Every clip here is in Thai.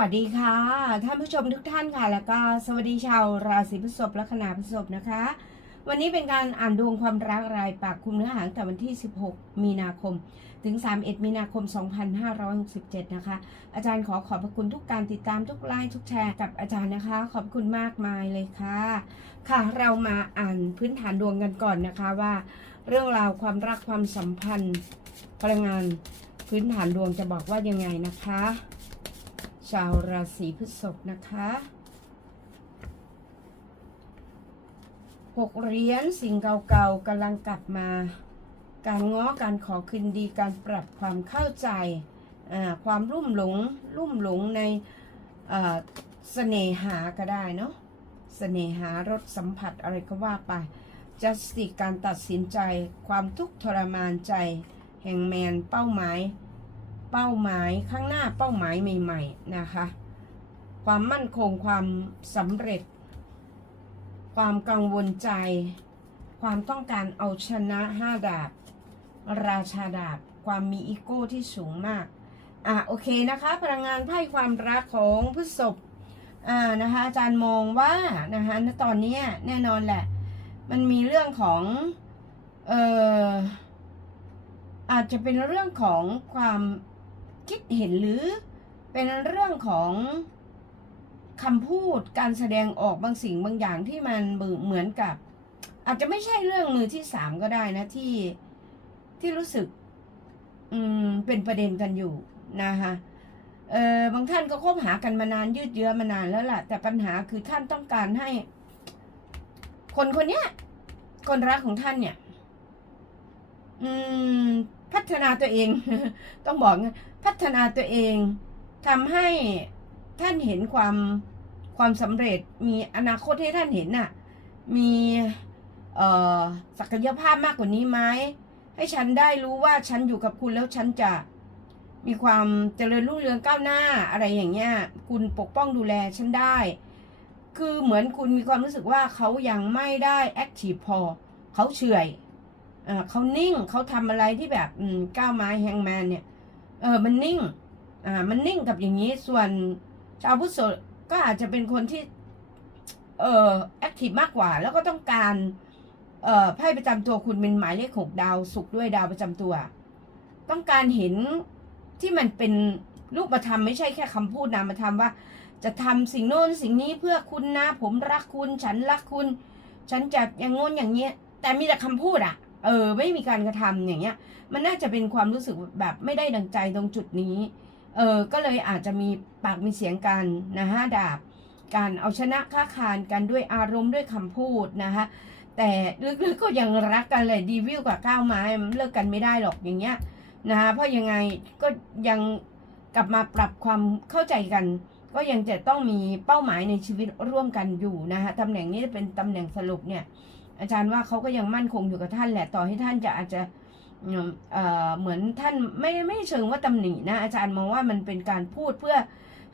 วัสดีค่ะท่านผู้ชมทุกท่านค่ะ แล้วก็สวัสดีชาวราศีพฤษภและคณะพฤษภนะคะ วันนี้เป็นการอ่านดวงความรักรายปากคุมเนื้อหาตั้งแต่วันที่ 16 มีนาคม ถึง 31 มีนาคม 2567 นะคะ อาจารย์ขอขอบพระคุณทุกการติดตามทุกไลค์ทุกแชร์กับอาจารย์นะคะ ขอบคุณมากมายเลยค่ะ ค่ะเรามาอ่านพื้นฐานดวงกันก่อนนะคะว่า เรื่องราวความรักความสัมพันธ์พลังงานพื้นฐานดวงจะบอกว่ายังไงนะคะ ชาวราศีพฤษภนะคะหกเหรียญสิ่งเก่าๆกำลังกลับมา การง้อการขอคืนดีการปรับความเข้าใจ ความรุ่มหลงรุ่มหลงในเสน่หาก็ได้เนาะเสน่หารสสัมผัสอะไรก็ว่าไป justice การตัดสินใจ ความทุกข์ทรมานใจ แห่งแมนเป้าหมาย เป้าหมายข้างหน้าเป้าหมายใหม่ ๆ นะคะ ความมั่นคงความสำเร็จ ความกังวลใจ ความต้องการเอาชนะห้าดาบ ราชาดาบ ความมีอีโก้ที่สูงมาก อะโอเคนะคะ พลังงานไพ่ความรักของพฤษภอ่านะคะอาจารย์มองว่านะคะณตอนนี้แน่นอนแหละ มันมีเรื่องของเอ่ออาจจะเป็นเรื่องของความ คิดเห็นหรือเป็นเรื่องของคำพูดการแสดงออกบางสิ่งบางอย่างที่มันเหมือนกับ อาจจะไม่ใช่เรื่องมือที่สามก็ได้นะที่ที่รู้สึก อืมเป็นประเด็นกันอยู่นะคะเออบางท่านก็คบหากันมานานยืดเยื้อมานานแล้วล่ะ แต่ปัญหาคือท่านต้องการให้ คนคนเนี้ยคนรักของท่านเนี่ย อืม พัฒนาตัวเอง ต้องบอกพัฒนาตัวเองทำให้ท่านเห็นความความสำเร็จมีอนาคตให้ท่านเห็นน่ะ มีเอ่อศักยภาพมากกว่านี้ไหมให้ฉันได้รู้ว่าฉันอยู่กับคุณแล้วฉันจะมีความเจริญรุ่งเรืองก้าวหน้าอะไรอย่างเงี้ย คุณปกป้องดูแลฉันได้ คือเหมือนคุณมีความรู้สึกว่าเขายังไม่ได้แอคทีฟพอ เขาเฉื่อย เขานิ่งเขาทำอะไรที่แบบก้าวไม้แฮงแมนเนี่ย เออมันนิ่ง อ่า มันนิ่งกับอย่างนี้ส่วนชาวพุทธก็อาจจะเป็นคนที่เอ่อแอคทีฟมากกว่า แล้วก็ต้องการเอ่อไพ่ประจำตัวคุณเป็นหมายเลขหกดาวสุกด้วยดาวประจำตัว ต้องการเห็นที่มันเป็นรูปธรรมไม่ใช่แค่คำพูดนามธรรมว่า จะทำสิ่งโน้นสิ่งนี้เพื่อคุณนะ ผมรักคุณ ฉันรักคุณ ฉันจะอย่างงน้นอย่างเงี้ย แต่มีแต่คำพูดอะ เออไม่มีการกระทำอย่างเงี้ย มันน่าจะเป็นความรู้สึกแบบไม่ได้ดังใจตรงจุดนี้ เออก็เลยอาจจะมีปากมีเสียงกันนะฮะดาบ การเอาชนะค้าคานกันด้วยอารมณ์ด้วยคำพูดนะคะแต่ลึกๆก็ยังรักกันเลยดีวิวกับก้าวไม้มันเลิกกันไม่ได้หรอกอย่างเงี้ยนะคะเพราะยังไงก็ยังกลับมาปรับความเข้าใจกัน ก็ยังจะต้องมีเป้าหมายในชีวิตร่วมกันอยู่นะคะตำแหน่งนี้จะเป็นตำแหน่งสรุปเนี่ย อาจารย์ว่าเขาก็ยังมั่นคงอยู่กับท่านแหละต่อให้ท่านจะอาจจะเหมือนท่านไม่ไม่เชิงว่าตำหนินะ อาจารย์มองว่ามันเป็นการพูดเพื่อ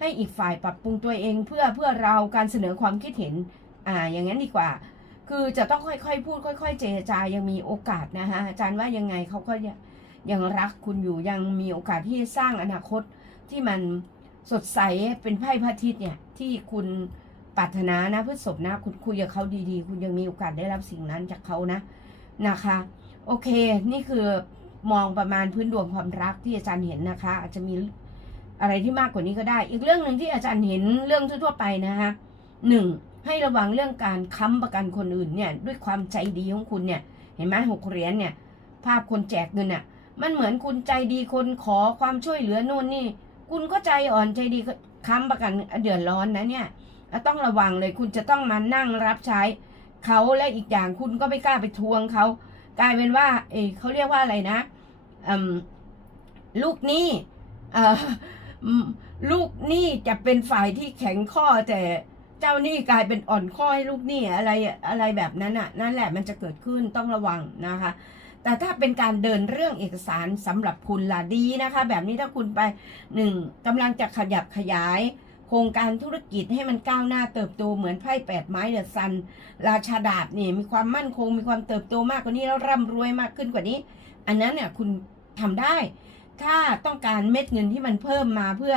ให้อีกฝ่ายปรับปรุงตัวเอง เพื่อเพื่อเราการเสนอความคิดเห็นอ่าอย่างนั้นดีกว่า คือจะต้องค่อยๆ พูดค่อย ๆ เจรจายังมีโอกาสนะฮะอาจารย์ว่ายังไงเขาก็ยังรักคุณอยู่ยังมีโอกาสที่จะสร้างอนาคตที่มันสดใสเป็นไพ่พระอาทิตย์เนี่ยที่คุณ ปรารถนานะพื่อศพนะคุณคุยกับเขาดีๆ คุณยังมีโอกาสได้รับสิ่งนั้นจากเขานะนะคะ โอเค นี่คือมองประมาณพื้นดวงความรักที่อาจารย์เห็นนะคะ อาจจะมีอะไรที่มากกว่านี้ก็ได้ อีกเรื่องหนึ่งที่อาจารย์เห็นเรื่องทั่วๆไปนะคะหนึ่งให้ระวังเรื่องการค้ำประกันคนอื่นเนี่ย ด้วยความใจดีของคุณเนี่ย เห็นไหมหกเหรียญเนี่ย ภาพคนแจกเงินอะ มันเหมือนคุณใจดีคนขอความช่วยเหลือนู่นนี่ คุณก็ใจอ่อนใจดีค้ำประกันเดือดร้อนนะเนี่ย ต้องระวังเลยคุณจะต้องมานั่งรับใช้เขาและอีกอย่างคุณก็ไม่กล้าไปทวงเขากลายเป็นว่า เอยเขาเรียกว่าอะไรนะลูกนี่ลูกนี้จะเป็นฝ่ายที่แข็งข้อแต่เจ้านี้กลายเป็นอ่อนข้อให้ลูกนี้อะไรอะไรแบบนั้นอะ นั่นแหละมันจะเกิดขึ้นต้องระวังนะคะ แต่ถ้าเป็นการเดินเรื่องเอกสารสำหรับคุณล่ะดีนะคะ แบบนี้ถ้าคุณไปหนึ่งกำลังจะขยับขยาย โครงการธุรกิจให้มันก้าวหน้าเติบโตเหมือนไพ่แปดไม้เดอะซัน ราชาดาบเนี่ยมีความมั่นคง มีความเติบโตมากกว่านี้แล้วร่ำรวยมากขึ้นกว่านี้ อันนั้นเนี่ยคุณทำได้ ถ้าต้องการเม็ดเงินที่มันเพิ่มมาเพื่อ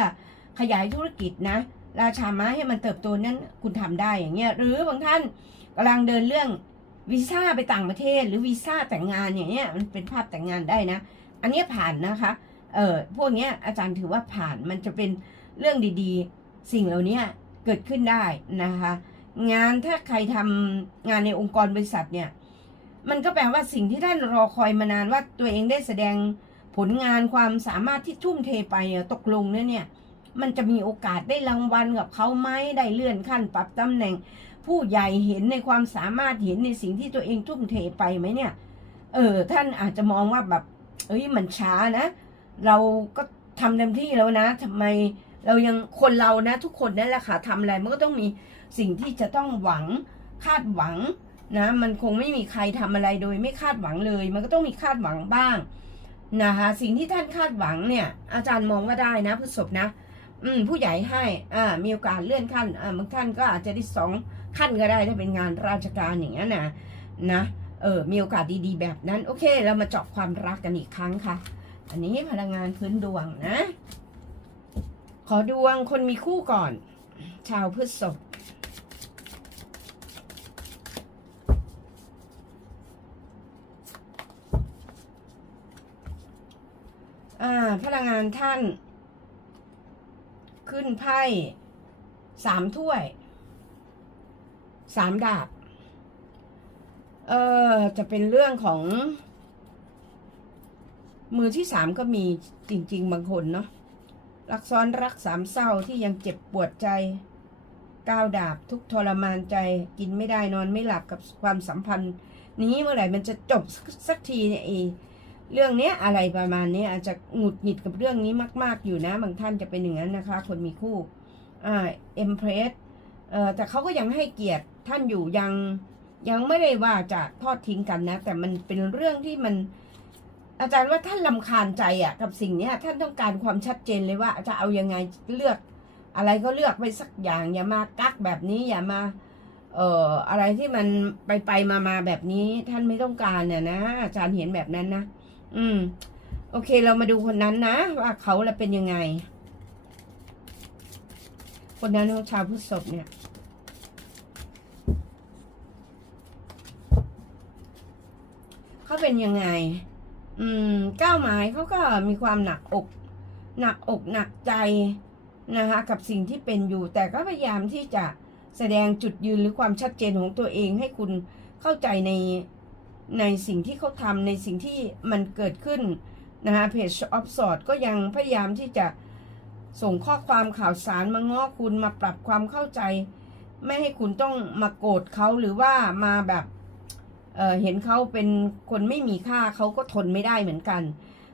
ขยายธุรกิจนะ ราชาไม้ให้มันเติบโตนั้นคุณทำได้อย่างเงี้ยหรือบางท่านกำลังเดินเรื่องวีซ่าไปต่างประเทศ หรือวีซ่าแต่งงานอย่างเงี้ยมันเป็นภาพแต่งงานได้นะ อันนี้ผ่านนะคะเออพวกเนี้ยอาจารย์ถือว่าผ่านมันจะเป็นเรื่องดีๆ สิ่งเหล่านี้เกิดขึ้นได้นะคะ งานถ้าใครทำงานในองค์กรบริษัทเนี่ย มันก็แปลว่าสิ่งที่ท่านรอคอยมานานว่าตัวเองได้แสดงผลงานความสามารถที่ทุ่มเทไปตกลงเนี่ยเนี่ยมันจะมีโอกาสได้รางวัลกับเขาไหมได้เลื่อนขั้นปรับตำแหน่ง ผู้ใหญ่เห็นในความสามารถเห็นในสิ่งที่ตัวเองทุ่มเทไปไหมเนี่ย เออ ท่านอาจจะมองว่าแบบ เอ้ยมันช้านะ เราก็ทำเต็มที่แล้วนะทำไม เรายังคนเรานะทุกคนนั่นแหละค่ะทำอะไรมันก็ต้องมีสิ่งที่จะต้องหวังคาดหวังนะมันคงไม่มีใครทำอะไรโดยไม่คาดหวังเลย มันก็ต้องมีคาดหวังบ้างนะคะสิ่งที่ท่านคาดหวังเนี่ย อาจารย์มองว่าได้นะพฤษภนะ อืมผู้ใหญ่ให้อ่ามีโอกาสเลื่อนขั้นอ่าบางท่านก็อาจจะได้สองขั้นก็ได้ถ้าเป็นงานราชการอย่างนี้นะนะเออมีโอกาสดีๆ แบบนั้น โอเค เรามาเจาะความรักกันอีกครั้งค่ะ อันนี้พลังงานพื้นดวงนะ ขอดวงคนมีคู่ก่อน ชาวพฤษภพลังงานท่าน ขึ้นไพ่สามถ้วยสามดาบ เออจะเป็นเรื่องของ มือที่สามก็มีจริง ๆ บางคนเนาะ รักซ้อนรักสามเศร้าที่ยังเจ็บปวดใจ ก้าวดาบทุกทรมานใจ กินไม่ได้นอนไม่หลับกับความสัมพันธ์ นี้เมื่อไหร่มันจะจบสักทีเนี่ยเองเรื่องเนี้ยอะไรประมาณเนี้ยอาจจะหงุดหงิดกับเรื่องนี้มาก ๆ อยู่นะ บางท่านจะเป็นอย่างนั้นนะคะ คนมีคู่อ่าเอ็มเพรสเอ่อแต่เขาก็ยังให้เกียรติท่านอยู่ยังยังไม่ได้ว่าจะทอดทิ้งกันนะ แต่มันเป็นเรื่องที่มัน อาจารย์ว่าท่านลำคาญใจอะกับสิ่งเนี้ยท่านต้องการความชัดเจนเลยว่าจะเอายังไงเลือก อะไรก็เลือกไปสักอย่าง อย่ามากักแบบนี้อย่ามา เอ่ออะไรที่มันไปไปมามาแบบนี้ ท่านไม่ต้องการเนี่ยนะอาจารย์เห็นแบบนั้นนะอืม โอเค เรามาดูคนนั้นนะว่าเขาละเป็นยังไง คนนั้นของชาวพฤษภเนี่ยเขาเป็นยังไง อืมก้าวหมายเขาก็มีความหนักอก หนักอกหนักใจนะคะกับสิ่งที่เป็นอยู่ แต่ก็พยายามที่จะแสดงจุดยืนหรือความชัดเจนของตัวเองให้คุณเข้าใจในในสิ่งที่เขาทำในสิ่งที่มันเกิดขึ้นนะคะเพจออฟสอดก็ยังพยายามที่จะส่งข้อความข่าวสารมาง้อคุณมาปรับความเข้าใจ ไม่ให้คุณต้องมาโกรธเขาหรือว่ามาแบบ เเห็นเขาเป็นคนไม่มีค่าเขาก็ทนไม่ได้เหมือนกัน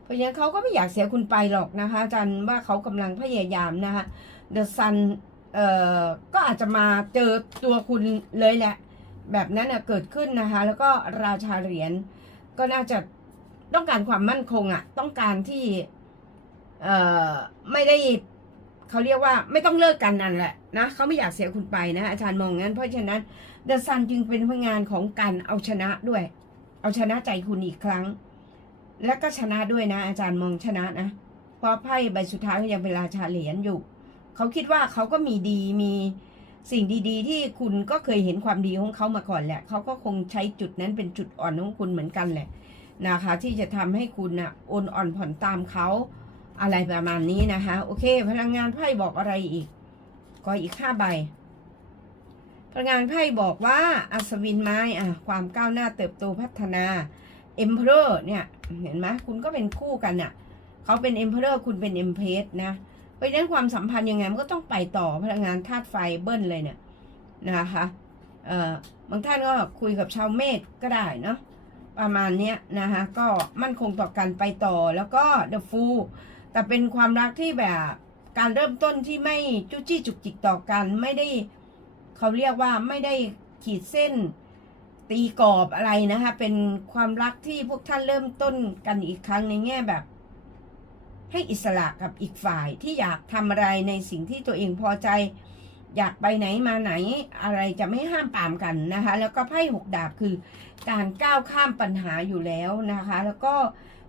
เพราะฉะนั้นเขาก็ไม่อยากเสียคุณไปหรอกนะคะอาจารย์ว่าเขากำลังพยายามนะคะเดอะซันเอ่อก็อาจจะมาเจอตัวคุณเลยแหละ แบบนั้นเกิดขึ้นนะคะ แล้วก็ราชาเหรียญก็น่าจะต้องการความมั่นคงอะ่ะ ต้องการที่เอ่อไม่ได้ เขาเรียกว่าไม่ต้องเลิกกันนั่นแหละนะเขาไม่อยากเสียคุณไปนะอาจารย์มองงั้น เพราะฉะนั้นเดอะซันจึงเป็นพลังงานของการเอาชนะด้วย เอาชนะใจคุณอีกครั้ง และก็ชนะด้วยนะ อาจารย์มองชนะนะเพราะไพ่ใบสุดท้ายก็ยังเป็นราชาเหรียญอยู่ เขาคิดว่าเขาก็มีดีมีสิ่งดีๆ ที่คุณก็เคยเห็นความดีของเขามาก่อนแหละเขาก็คงใช้จุดนั้นเป็นจุดอ่อนของคุณเหมือนกันแหละนะคะ ที่จะทำให้คุณนะ่ะโอนอ่อนผ่อนตามเขา อะไรประมาณนี้นะคะ โอเค พลังงานไพ่บอกอะไรอีกก็อีกห้าใบ พลังงานไพ่บอกว่าอัศวินไม้อะความก้าวหน้าเติบโตพัฒนาเอ็มเพอร์เนี่ยเห็นไหมคุณก็เป็นคู่กันอะเขาเป็นเอ็มเพอร์คุณเป็นเอ็มเพสนะเพราะฉะนั้นความสัมพันธ์ยังไงมันก็ต้องไปต่อพลังงานธาตุไฟเบิ้ลเลยเนี่ยนะคะเอ่อบางท่านก็คุยกับชาวเมษก็ได้เนาะประมาณเนี้ยนะคะก็มั่นคงต่อกันไปต่อแล้วก็เดอะฟู แต่เป็นความรักที่แบบการเริ่มต้นที่ไม่จุจี้จุกจิกต่อกัน ไม่ได้เขาเรียกว่าไม่ได้ขีดเส้นตีกรอบอะไรนะคะ เป็นความรักที่พวกท่านเริ่มต้นกันอีกครั้งในแง่แบบ ให้อิสระกับอีกฝ่ายที่อยากทำอะไรในสิ่งที่ตัวเองพอใจ อยากไปไหนมาไหนอะไรจะไม่ห้ามปามกันนะคะ แล้วก็ไพ่หกดาบคือการก้าวข้ามปัญหาอยู่แล้วนะคะ แล้วก็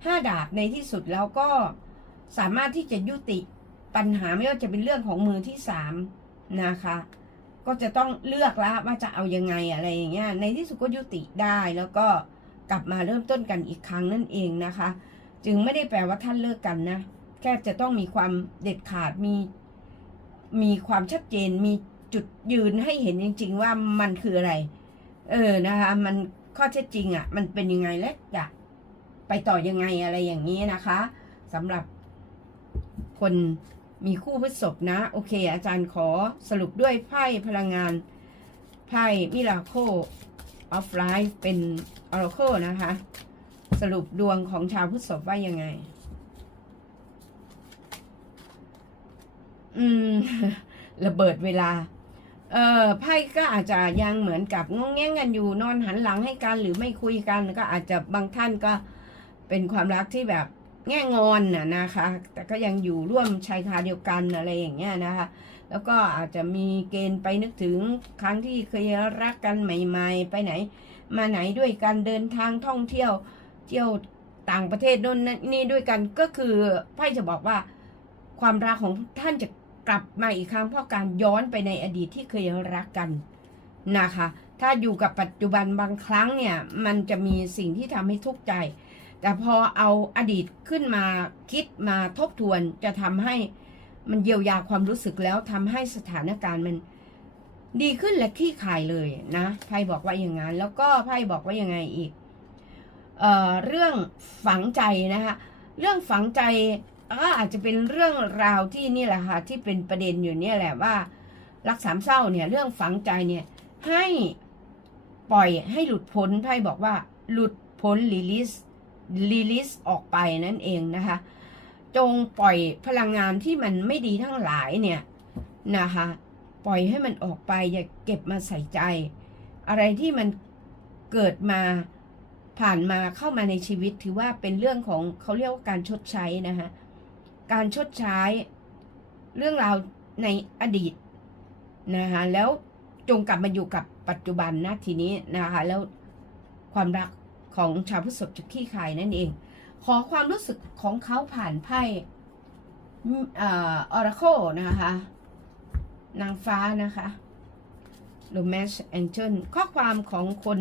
ห้าดาบในที่สุดแล้วก็ สามารถที่จะยุติปัญหาไม่ว่าจะเป็นเรื่องของมือที่สามนะคะ ก็จะต้องเลือกแล้วว่าจะเอายังไงอะไรอย่างเงี้ยในที่สุดก็ยุติได้แล้วก็กลับมาเริ่มต้นกันอีกครั้งนั่นเองนะคะ จึงไม่ได้แปลว่าท่านเลิกกันนะแค่จะต้องมีความเด็ดขาดมี มีความชัดเจนมีจุดยืนให้เห็นจริง ๆ ว่ามันคืออะไร เออนะคะ มันข้อเท็จจริงอะ่ะ มันเป็นยังไงและจะไปต่อยังไงอะไรอย่างนี้นะคะสำหรับ คนมีคู่พฤษภนะ โอเค อาจารย์ขอสรุปด้วยไพ่พลังงาน ไพ่มิราโคออฟไลฟ์เป็นออร์โคนะคะ สรุปดวงของชาวพฤษภว่ายังไง อืม ระเบิดเวลา เออไพ่ก็อาจจะยังเหมือนกับงงแงงกันอยู่นอนหันหลังให้กันหรือไม่คุยกันก็อาจจะบางท่านก็เป็นความรักที่แบบ แง่งอนน่ะนะคะ แต่ก็ยังอยู่ร่วมชายคาเดียวกันอะไรอย่างเงี้ยนะคะ แล้วก็อาจจะมีเกณฑ์ไปนึกถึงครั้งที่เคยรักกันใหม่ ๆ ไปไหน มาไหนด้วยกันเดินทางท่องเที่ยวเที่ยวต่างประเทศโน่นนี่ด้วยกันก็คือไพ่จะบอกว่าความรักของท่านจะกลับมาอีกครั้งเพราะการย้อนไปในอดีตที่เคยรักกันนะคะ ถ้าอยู่กับปัจจุบันบางครั้งเนี่ย มันจะมีสิ่งที่ทำให้ทุกข์ใจ แต่พอเอาอดีตขึ้นมาคิดมาทบทวนจะทำให้มันเยียวยาความรู้สึกแล้วทำให้สถานการณ์มันดีขึ้นและคลี่คลายเลยนะไพ่บอกว่าอย่างนั้น แล้วก็ไพ่บอกว่ายังไงอีกเอ่อเรื่องฝังใจนะคะเรื่องฝังใจก็อาจจะเป็นเรื่องราวที่นี่แหละค่ะที่เป็นประเด็นอยู่เนี่ยแหละว่า รักสามเศร้าเนี่ย เรื่องฝังใจเนี่ยให้ปล่อยให้หลุดพ้นไพ่บอกว่า หลุดพ้นลิลิส ลิลิสออกไปนั่นเองนะคะ จงปล่อยพลังงานที่มันไม่ดีทั้งหลายเนี่ยนะคะ ปล่อยให้มันออกไปอย่าเก็บมาใส่ใจ อะไรที่มันเกิดมาผ่านมาเข้ามาในชีวิตถือว่าเป็นเรื่องของเขาเรียกว่าการชดใช้นะคะการชดใช้ เรื่องราวในอดีตนะคะแล้วจงกลับมาอยู่กับปัจจุบันนะทีนี้นะคะแล้วความรัก ของชาวพฤษภจะขี้คายนั่นเอง ขอความรู้สึกของเขาผ่านไพ่ออราโคนะคะ นางฟ้านะคะ Romance Angel ข้อความของคน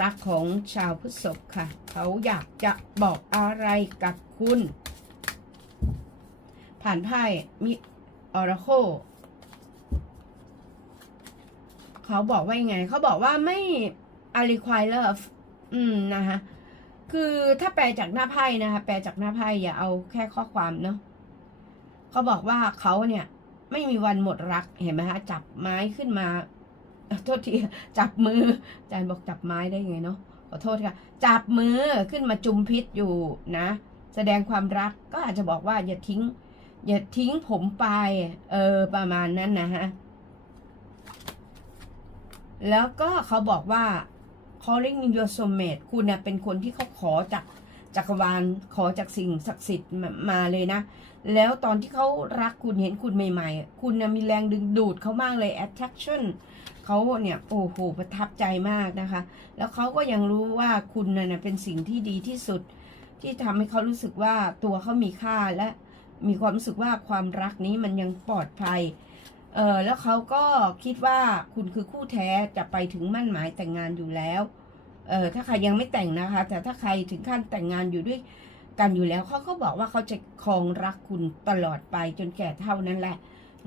รักของชาวพฤษภค่ะ เขาอยากจะบอกอะไรกับคุณ ผ่านไพ่มิออราโคเขาบอกว่ายังไง เขาบอกว่าไม่ a require love อืมนะคะคือถ้าแปลจากหน้าไพ่นะคะแปลจากหน้าไพ่อย่าเอาแค่ข้อความเนาะเขาบอกว่าเขาเนี่ย ไม่มีวันหมดรักเห็นไหมคะจับไม้ขึ้นมาเอ่อโทษทีจับมืออาจารย์บอกจับไม้ได้ไงเนาะขอโทษค่ะจับมือขึ้นมาจุมพิษอยู่นะ แสดงความรักก็อาจจะบอกว่าอย่าทิ้ง อย่าทิ้งผมไป เออประมาณนั้นนะฮะแล้วก็เขาบอกว่า calling your soulmate คุณเนี่ยเป็นคนที่เขาขอจากจักรวาลขอจากสิ่งศักดิ์สิทธิ์มาเลยนะ แล้วตอนที่เขารักคุณเห็นคุณใหม่ๆ คุณนะมีแรงดึงดูดเขามากเลย attraction เขาเนี่ยโอ้โหประทับใจมากนะคะ แล้วเขาก็ยังรู้ว่าคุณน่ะเป็นสิ่งที่ดีที่สุด ที่ทำให้เขารู้สึกว่าตัวเขามีค่าและมีความรู้สึกว่าความรักนี้มันยังปลอดภัย เออแล้วเขาก็คิดว่าคุณคือคู่แท้จะไปถึงมั่นหมายแต่งงานอยู่แล้วเออถ้าใครยังไม่แต่งนะคะ แต่ถ้าใครถึงขั้นแต่งงานอยู่ด้วยกันอยู่แล้วเขาก็บอกว่าเขาจะครองรักคุณตลอดไปจนแก่เท่านั้นแหละ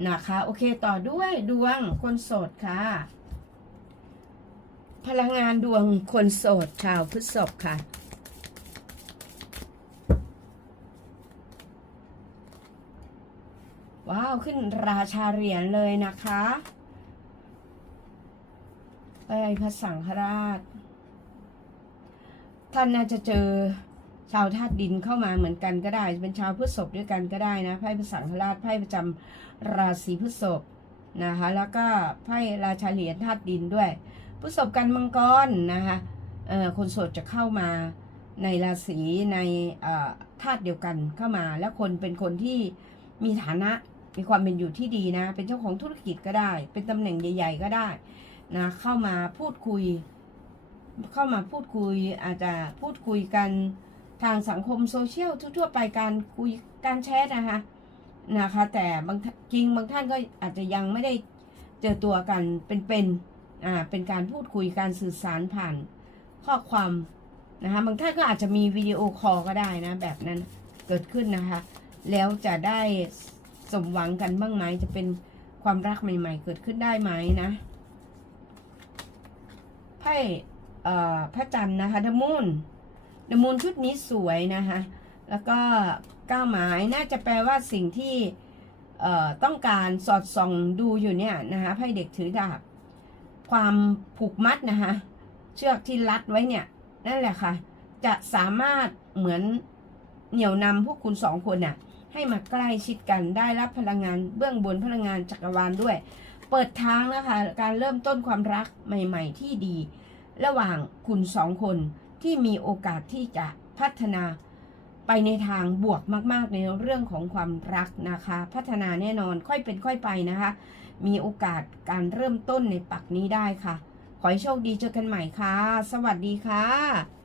นะคะ โอเคต่อด้วยดวงคนโสดค่ะ พลังงานดวงคนโสดชาวพฤษภค่ะ ว้าวขึ้นราชาเหรียญเลยนะคะไปพระสังฆราช ท่านน่าจะเจอชาวธาตุดินเข้ามาเหมือนกันก็ได้ เป็นชาวพฤษภด้วยกันก็ได้นะไพ่พระสังฆราชไพ่ประจำราศีพฤษภนะคะแล้วก็ไพ่ราชาเหรียญธาตุดินด้วยพฤษภกันมังกรนะคะเอ่อคนโสดจะเข้ามาในราศีในธาตุเดียวกันเข้ามา แล้วคนเป็นคนที่มีฐานะ มีความเป็นอยู่ที่ดีนะ เป็นเจ้าของธุรกิจก็ได้ เป็นตำแหน่งใหญ่ ๆ ก็ได้นะเข้ามาพูดคุย เข้ามาพูดคุยอาจจะพูดคุยกันทางสังคมโซเชียลทั่วๆไปการคุยการแชทนะคะนะคะ แต่บางจริงบางท่านก็อาจจะยังไม่ได้เจอตัวกันเป็นๆอ่าเป็นการพูดคุยการสื่อสารผ่านข้อความนะคะบางท่านก็อาจจะมีวิดีโอคอลก็ได้นะแบบนั้นเกิดขึ้นนะคะ แล้วจะได้ สมหวังกันบ้างไหมจะเป็นความรักใหม่ ๆ เกิดขึ้นได้ไหมนะไพ่พระจันทร์นะคะดมูนดมูนชุดนี้สวยนะคะ แล้วก็ก้าวหมายน่าจะแปลว่าสิ่งที่ต้องการสอดส่องดูอยู่เนี่ยนะคะไพ่เด็กถือดาบ ความผูกมัดนะคะเชือกที่รัดไว้เนี่ยนั่นแหละค่ะ จะสามารถเหมือนเหนี่ยวนำพวกคุณสองคนน่ะ ให้มาใกล้ชิดกันได้รับพลังงานเบื้องบนพลังงานจักรวาลด้วย เปิดทางนะคะ การเริ่มต้นความรักใหม่ ๆ ที่ดี ระหว่างคุณสองคนที่มีโอกาสที่จะพัฒนาไปในทางบวกมาก ๆ ในเรื่องของความรักนะคะ พัฒนาแน่นอนค่อยเป็นค่อยไปนะคะ มีโอกาสการเริ่มต้นในปักนี้ได้ค่ะ ขอให้โชคดีเจอกันใหม่ค่ะ สวัสดีค่ะ